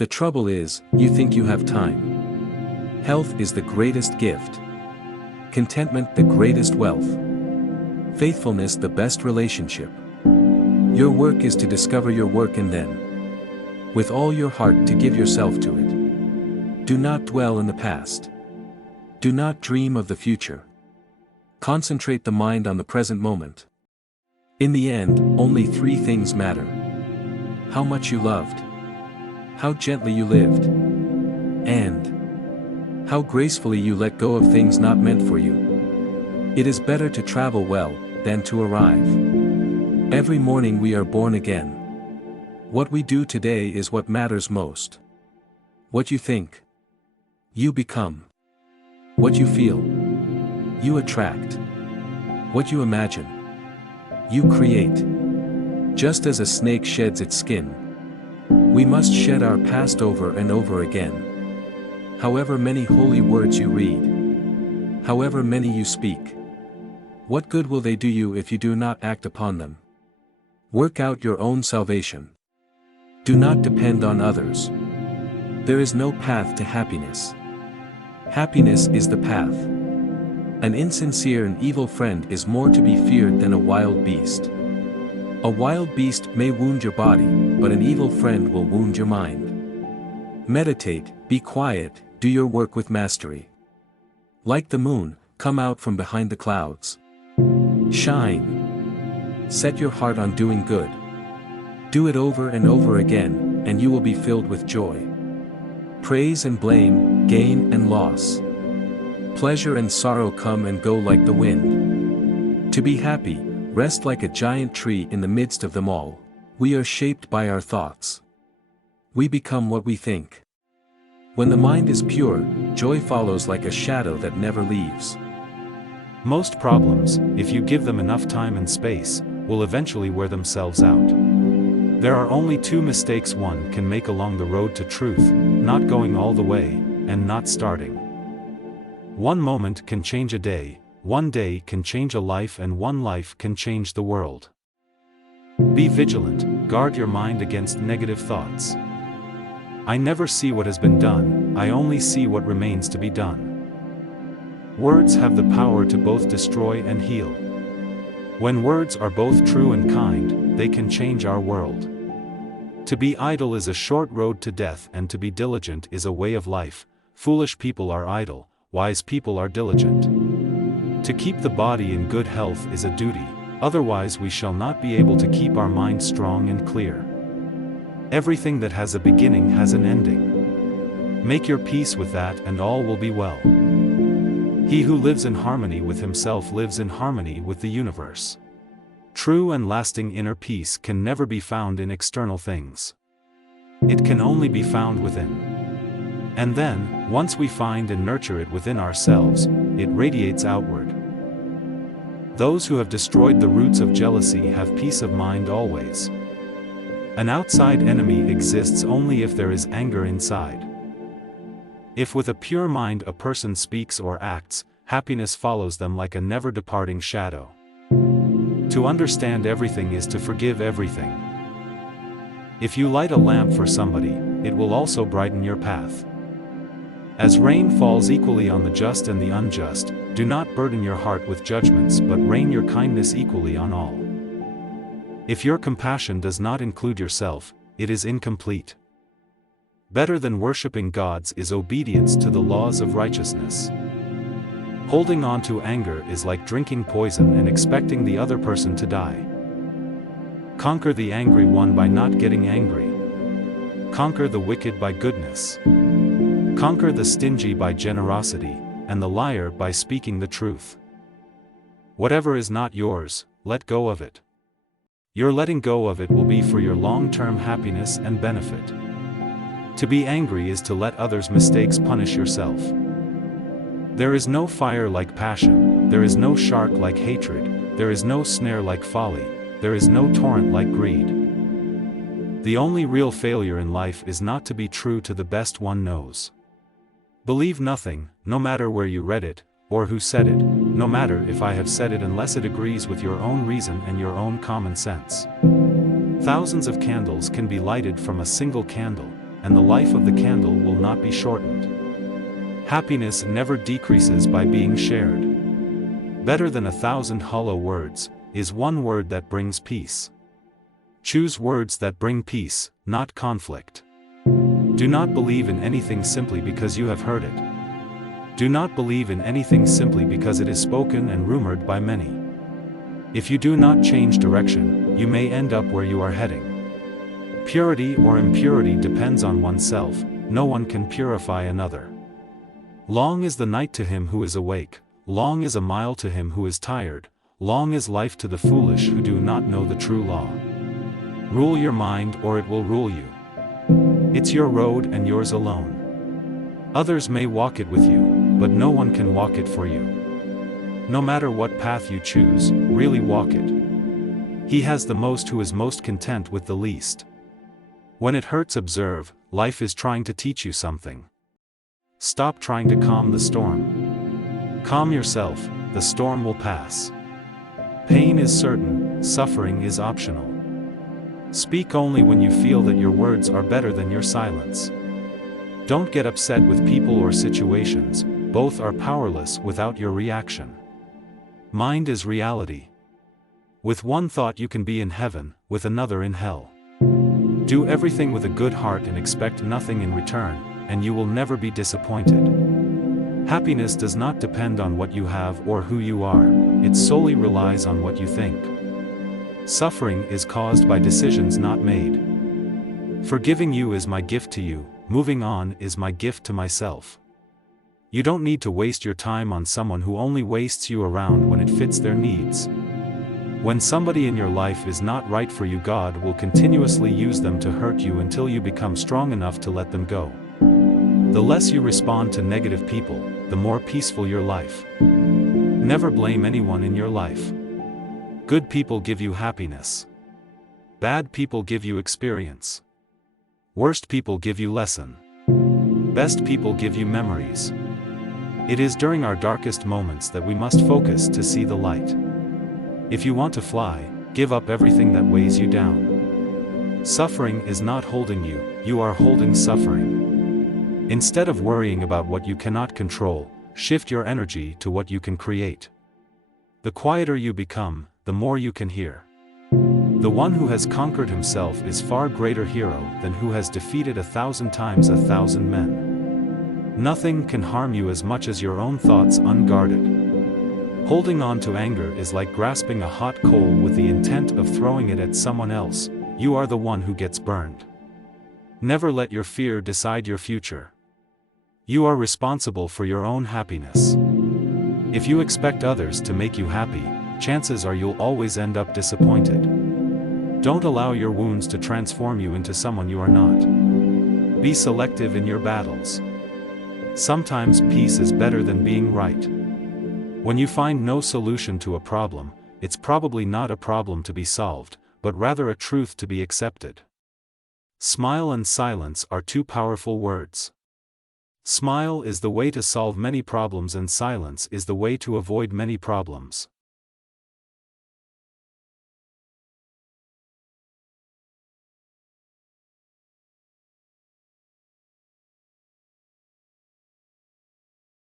The trouble is, you think you have time. Health is the greatest gift. Contentment the greatest wealth. Faithfulness the best relationship. Your work is to discover your work and then, with all your heart, to give yourself to it. Do not dwell in the past. Do not dream of the future. Concentrate the mind on the present moment. In the end, only three things matter: how much you loved, how gently you lived, and how gracefully you let go of things not meant for you. It is better to travel well than to arrive. Every morning we are born again. What we do today is what matters most. What you think, you become. What you feel, you attract. What you imagine, you create. Just as a snake sheds its skin, we must shed our past over and over again. However many holy words you read, however many you speak, what good will they do you if you do not act upon them? Work out your own salvation. Do not depend on others. There is no path to happiness. Happiness is the path. An insincere and evil friend is more to be feared than a wild beast. A wild beast may wound your body, but an evil friend will wound your mind. Meditate, be quiet, do your work with mastery. Like the moon, come out from behind the clouds. Shine. Set your heart on doing good. Do it over and over again, and you will be filled with joy. Praise and blame, gain and loss. Pleasure and sorrow come and go like the wind. To be happy, rest like a giant tree in the midst of them all. We are shaped by our thoughts. We become what we think. When the mind is pure, joy follows like a shadow that never leaves. Most problems, if you give them enough time and space, will eventually wear themselves out. There are only two mistakes one can make along the road to truth: not going all the way, and not starting. One moment can change a day, one day can change a life, and one life can change the world. Be vigilant, guard your mind against negative thoughts. I never see what has been done, I only see what remains to be done. Words have the power to both destroy and heal. When words are both true and kind, they can change our world. To be idle is a short road to death, and to be diligent is a way of life. Foolish people are idle, wise people are diligent. To keep the body in good health is a duty, otherwise we shall not be able to keep our mind strong and clear. Everything that has a beginning has an ending. Make your peace with that and all will be well. He who lives in harmony with himself lives in harmony with the universe. True and lasting inner peace can never be found in external things. It can only be found within. And then, once we find and nurture it within ourselves, it radiates outward. Those who have destroyed the roots of jealousy have peace of mind always. An outside enemy exists only if there is anger inside. If with a pure mind a person speaks or acts, happiness follows them like a never-departing shadow. To understand everything is to forgive everything. If you light a lamp for somebody, it will also brighten your path. As rain falls equally on the just and the unjust, do not burden your heart with judgments, but rain your kindness equally on all. If your compassion does not include yourself, it is incomplete. Better than worshipping gods is obedience to the laws of righteousness. Holding on to anger is like drinking poison and expecting the other person to die. Conquer the angry one by not getting angry. Conquer the wicked by goodness. Conquer the stingy by generosity, and the liar by speaking the truth. Whatever is not yours, let go of it. Your letting go of it will be for your long-term happiness and benefit. To be angry is to let others' mistakes punish yourself. There is no fire like passion, there is no shark like hatred, there is no snare like folly, there is no torrent like greed. The only real failure in life is not to be true to the best one knows. Believe nothing, no matter where you read it, or who said it, no matter if I have said it, unless it agrees with your own reason and your own common sense. Thousands of candles can be lighted from a single candle, and the life of the candle will not be shortened. Happiness never decreases by being shared. Better than 1,000 hollow words is one word that brings peace. Choose words that bring peace, not conflict. Do not believe in anything simply because you have heard it. Do not believe in anything simply because it is spoken and rumored by many. If you do not change direction, you may end up where you are heading. Purity or impurity depends on oneself, no one can purify another. Long is the night to him who is awake, long is a mile to him who is tired, long is life to the foolish who do not know the true law. Rule your mind or it will rule you. It's your road and yours alone. Others may walk it with you, but no one can walk it for you. No matter what path you choose, really walk it. He has the most who is most content with the least. When it hurts, observe, life is trying to teach you something. Stop trying to calm the storm. Calm yourself, the storm will pass. Pain is certain, suffering is optional. Speak only when you feel that your words are better than your silence. Don't get upset with people or situations, both are powerless without your reaction. Mind is reality. With one thought you can be in heaven, with another in hell. Do everything with a good heart and expect nothing in return, and you will never be disappointed. Happiness does not depend on what you have or who you are, it solely relies on what you think. Suffering is caused by decisions not made. Forgiving you is my gift to you, moving on is my gift to myself. You don't need to waste your time on someone who only wastes you around when it fits their needs. When somebody in your life is not right for you, God will continuously use them to hurt you until you become strong enough to let them go. The less you respond to negative people, the more peaceful your life. Never blame anyone in your life. Good people give you happiness. Bad people give you experience. Worst people give you lesson. Best people give you memories. It is during our darkest moments that we must focus to see the light. If you want to fly, give up everything that weighs you down. Suffering is not holding you, you are holding suffering. Instead of worrying about what you cannot control, shift your energy to what you can create. The quieter you become, the more you can hear. The one who has conquered himself is far greater hero than who has defeated 1,000 times 1,000 men. Nothing can harm you as much as your own thoughts unguarded. Holding on to anger is like grasping a hot coal with the intent of throwing it at someone else, you are the one who gets burned. Never let your fear decide your future. You are responsible for your own happiness. If you expect others to make you happy, chances are you'll always end up disappointed. Don't allow your wounds to transform you into someone you are not. Be selective in your battles. Sometimes peace is better than being right. When you find no solution to a problem, it's probably not a problem to be solved, but rather a truth to be accepted. Smile and silence are two powerful words. Smile is the way to solve many problems and silence is the way to avoid many problems.